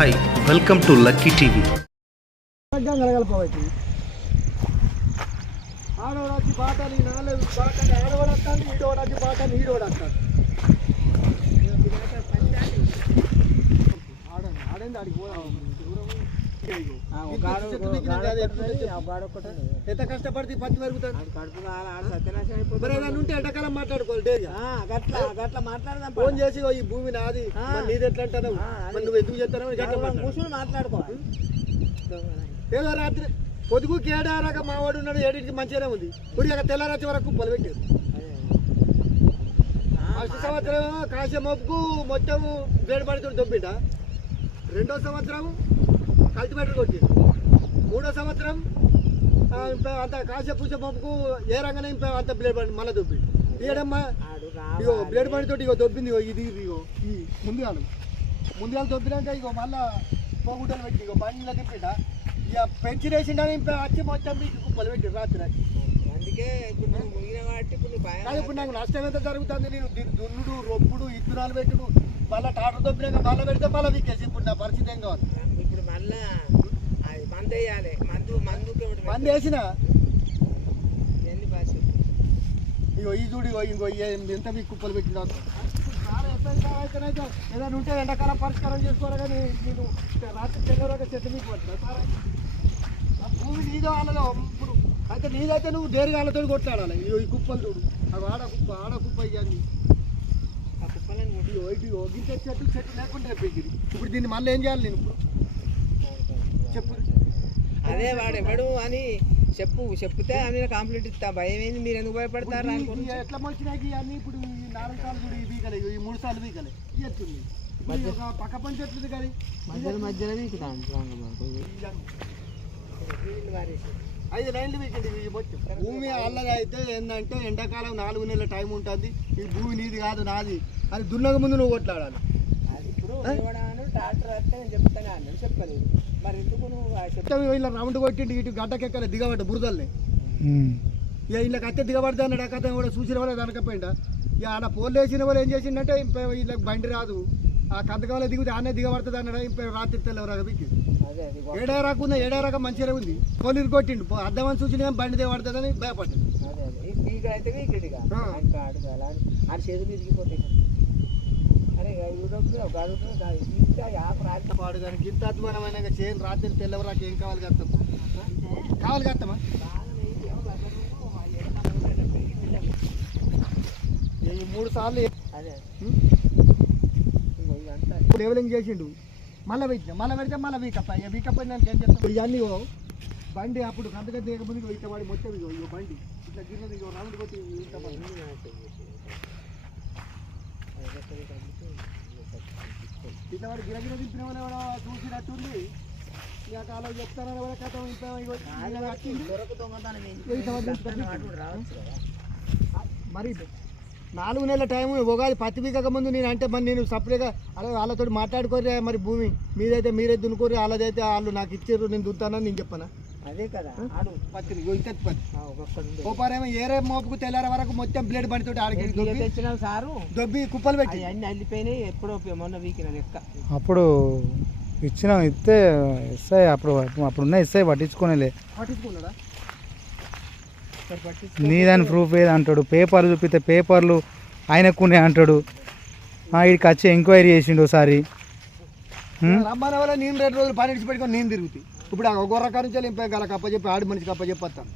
Hi welcome to lucky TV. తగ్గం కలగలపోవచ్చు ఆడవాడు నాలుగు బాటలు ఆడవాడు వస్తాను ఈడోడు వచ్చి ఆడండి ఆడండి ఆడికి పోదాం ఎంత కష్టపడితే పత్తి పెరుగుతుంది ఉంటే ఎండాకాలం మాట్లాడుకోవాలి ఫోన్ చేసి "ఓ, ఈ భూమి నాది. నీది ఎట్లా అంటావు నువ్వు ఎందుకు మాట్లాడు. కూర్చుని మాట్లాడుకోవాలి. ఏదో రాత్రి పొదుగు కేడారాక మావాడు ఉన్నాడు ఏడింటికి మంచిగానే ఉంది. ఇప్పుడు ఇక తెల్లారచ్చే వరకు పొల పెట్టారు ఫస్ట్ సంవత్సరం కాశమప్పుకు మొత్తం వేడిపడుతుంది దొబ్బిండ? రెండో సంవత్సరం కల్టివేటర్ కొట్టిండు మూడో సంవత్సరం అంత కాశ పూస మప్పుకు ఏ రంగనే ఇంకా అంత బ్లేడ్ పడి మళ్ళీ దొబ్బిండు ఈడమ్మా ఇగో బ్లేడ్ పడి తోటి ఇగో దొబ్బింది ఇగో ఇది ఇగో ఈ ముందుగాలు. ముందుగాలు దొబ్బినాక ఇగో మళ్ళా పోగుంటలు పెట్టి ఇగో బండిలో తిప్పిట ఇక పెంచి వేసిండని వచ్చి మొత్తం మీకు కుప్పలు పెట్టి రాత్రి అందుకే ఇప్పుడు నాకు నష్టం ఎంత జరుగుతుంది? నేను దున్నుడు రొప్పుడు ఇత్తనాలు పెట్టుడు మళ్ళీ టాటర్ దొబ్బినాక మళ్ళీ పెడితే మళ్ళీ వీకేసి ఇప్పుడు నా పరిస్థితి ఏం కావాలి? మళ్ళా అది మందు వేయాలి. మందు మందుకి ఒకటి మంది వేసిన? ఎన్ని భాష ఇగో ఈ చూడు ఇగో ఇంకో ఎంత మీకు కుప్పలు పెట్టినా ఏదైనా ఉంటే ఎండాకాలం పరిష్కారం చేసుకోవాలి కానీ నేను రాత్రి తెల్లవాక చెత్త మీకు పడుతుంది? భూమి నీదో వాళ్ళలో. ఇప్పుడు అయితే నీదైతే నువ్వు దేరిగాళ్ళతో కొట్లాడాలి. ఇగో ఈ కుప్పలు చూడు. అవి ఆడ కుప్ప ఆడ కుప్ప ఇవన్నీ ఆ కుప్పలని ఇటు గింత చెట్టు చెట్టు లేకుండా ఇప్పుడు దీన్ని మళ్ళీ ఏం చేయాలి నేను ఇప్పుడు? చెప్పు. అదే వాడు ఎవడు అని చెప్పు చెప్తే అని కంప్లీట్ ఇస్తా. భయం ఏంది మీరు ఎందుకు భయపడతారు ఎట్లా వచ్చినాయి ఇవన్నీ ఇప్పుడు ఈ నాలుగు సార్లు చూడు ఈ వీకలే ఈ మూడు సార్లు వీకలే ఒక పక్క పంచి ఎట్లుంది కానీ మధ్యలో మధ్యలో ఐదు లైన్లు భూమి అల్లది అయితే ఏంటంటే ఎండాకాలం నాలుగు నెలల టైం ఉంటుంది. ఈ భూమి నీది కాదు నాది. అది దున్నక ముందు నువ్వు కొట్లాడాలి. అది ఇప్పుడు నేను చెప్తాను అన్నాడు. చెప్పలేదు. మరి ఎందుకు నువ్వు ఆ ఇలా రౌండ్ కొట్టిండి ఇటు గడ్డకెక్కలే దిగబడ్డ బురదల్ని. ఇక వీళ్ళకి అత్తే దిగబడితే అన్నాడు ఆ కథ కూడా చూసిన వాళ్ళే దనకపోయిందా ఇక ఆడ పోలు వేసిన వాళ్ళు ఏం చేసిండంటే వీళ్ళకి బండి రాదు. ఆ కందకాల దిగుతే ఆనే దిగబడుతుంది అన్నాడు ఇంప రాత్రి తెల్లవరాక బిక్కి అదే అది ఏడారాకు ఉంది ఏడారాక మంచిగా ఉంది. పోలీరు కొట్టిండు అద్దమని చూసిన బండి దిగబడుతుందని భయపడ్డాడు. ఇంకా వాడు కానీ గింత అద్భుతమైన చేయని రాత్రి తెల్లవరాక ఏం కావాలి కత్తాం కావాలి కత్తమా ఈ మూడు సార్లు అదే? ఇంకో లెవెలింగ్ చేసిండు. మళ్ళీ పెట్టిన మళ్ళీ పెడితే మళ్ళీ వీకప్ ఇక వీకప్ దానికి ఏం చెప్తాం ఇవన్నీ బండి అప్పుడు కంతగా దిగకముందు ఇగో ఇట్లా వాడి మొత్తం బండి. ఇట్లా గిన్నెది ఇగో రౌండ్ కొట్టి ఇంత పడి. ఇట్లా వాడు గిరగిర దింపిన వాళ్ళు ఎవడో చూసినట్టుంది ఇక కాలం చెప్తారని కూడా కథ ఇంత మరి నాలుగు నెలల టైం ఉగాది పత్తి పీకక ముందు నేను అంటే మరి నేను సపరేట్గా అలా వాళ్ళతో మాట్లాడుకోరే మరి భూమి. మీదైతే మీరే దున్నుకోరు వాళ్ళదైతే వాళ్ళు నాకు ఇచ్చారు నేను దున్నుతానని నేను చెప్పనా? అదే కదా. ఆడు పత్తి. ఇంత పత్తి ఏరే మోపుకు తెల్లార వరకు మొత్తం బ్లేడ్ బండితో ఆడికి తెచ్చినావు సారు. దొబ్బి కుప్పలు పెట్టి. అన్ని అల్లిపోయినాయి ఎప్పుడో మొన్న వీకిన లెక్క. అప్పుడు ఇచ్చినాం ఇస్తే ఎస్ఐ అప్పుడు అప్పుడు ఉన్న ఎస్ఐ పట్టించుకోనేలే. పట్టించుకున్నాడా? నీదని ప్రూఫ్ ఏది అంటాడు? పేపర్లు చూపితే పేపర్లు ఆయనకునే అంటాడు. వీడికి వచ్చి ఎంక్వైరీ చేసిండు ఒకసారి నేను రెండు రోజులు పని పెట్టుకొని నేను తిరుగుతాయి ఇప్పుడు ఆ గొర్ర కారించి ఇంపే గల కప్ప ఆడి మనిషికి కప్ప చెప్పేస్తాను